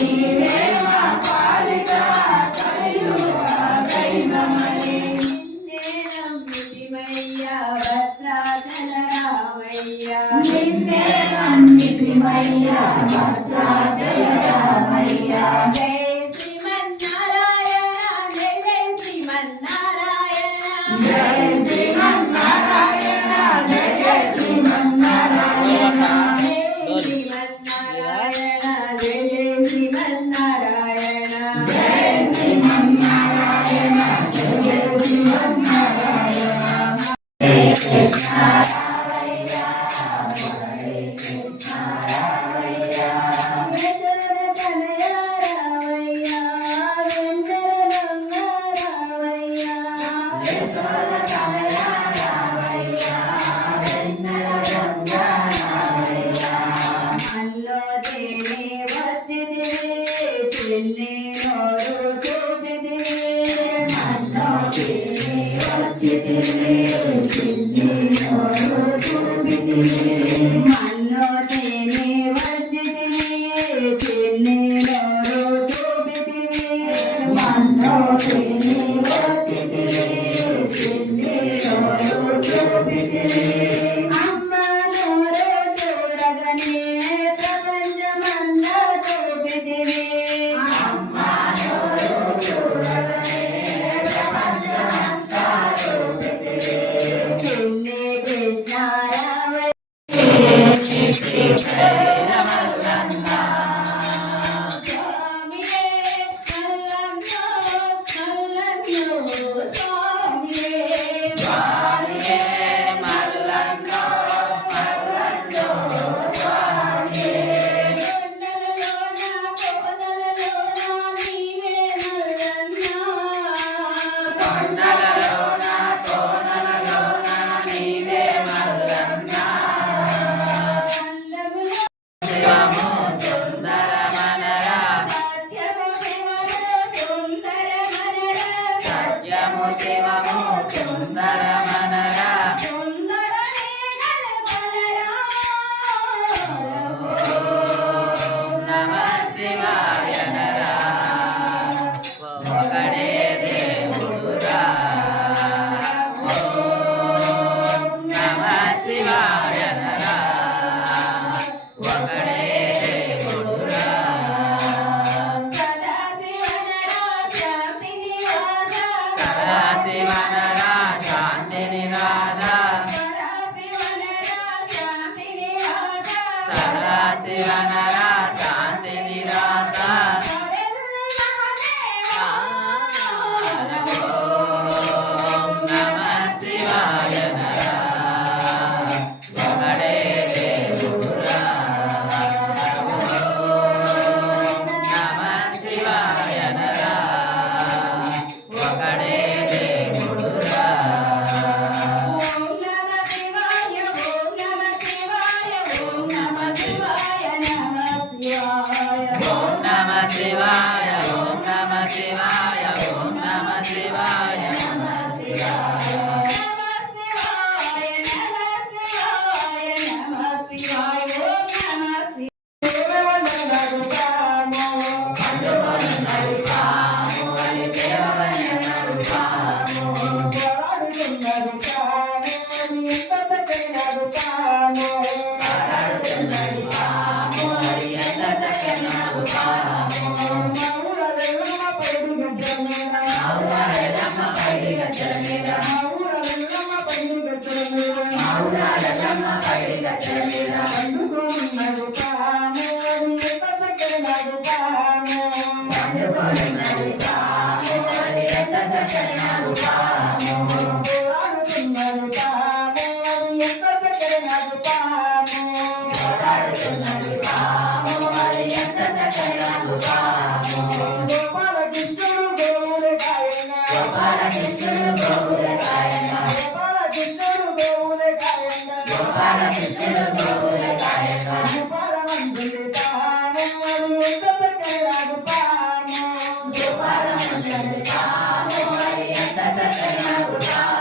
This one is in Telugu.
నీవే మా పాలిట కలియుగ దైవమని నిన్నే నమ్మితిమయ్యా భద్రాచల రామయ్య నిన్నే నమ్మితిమయ్యా భద్రాచల రామయ్య జై శ్రీమన్నారాయణ జై జై శ్రీమన్నారాయణ జై శ్రీమన్నారాయణ జై జై శ్రీమన్నారాయణ జై శ్రీమన్నారాయణ జై శ్రీమన్నారాయణ జై జై శ్రీమన్నారాయణ హరే కృష్ణ రామయ్య హరే కృష్ణ రామయ్య వెంకట తనయ రామయ్య వెంకటరమణ రామయ్య వెంకట తనయ రామయ్య వెంకటరమణ రామయ్య అల్లో తేనే వచ్చిదివే చిన్ని నోరు చూపిదివే అల్లో తేనే వచ్చిదివే చిన్ని నోరు చూపిదివే అల్లో తేనే వచ్చిదివే చిన్ని నోరు చూపిదివే అల్లో తేనే వచ్చిదివే చిన్ని నోరు చూపిదివే అమ్మ నోరు చూడగనే ప్రపంచమంతా చూపిదివే అమ్మ నోరు చూడగనే ప్రపంచమంతా చూపిదివే చిన్ని కృష్ణ స్వామియే కల్లన్నో కల్లన్నో స్వామియే స్వామియే మల్లన్నో మల్లన్నో స్వామియే కొండలలోన కోనలలోన నీవే మల్లన్నా కొండలలోన కోనలలోన నీవే మల్లన్నా అల్లములో శివము సుందరమనరా సత్యము శివము సుందరమనరా సత్యము శివము సుందరమనరా సుందరమే గణపనరా నమ శివాయ నరా ఒకడే దేవుడురా నమ శివాయ నరా ఒకడే దేవుడురా సదాశివనరా శాంతి నివాస సదాశివనరా శాంతి నివాస నమ శివాయ నరా ఒకడే దేవుడురా నమ శివాయ నరా ఒకడే దేవుడురా ఓం నమ శివాయ ఓం నమ శివాయ ఓం నమ శివాయ నమ శివాయ ఓం నమ శివాయ ఓం నమ శివాయ ఓం నమ శివాయ నమ శివాయ Bye.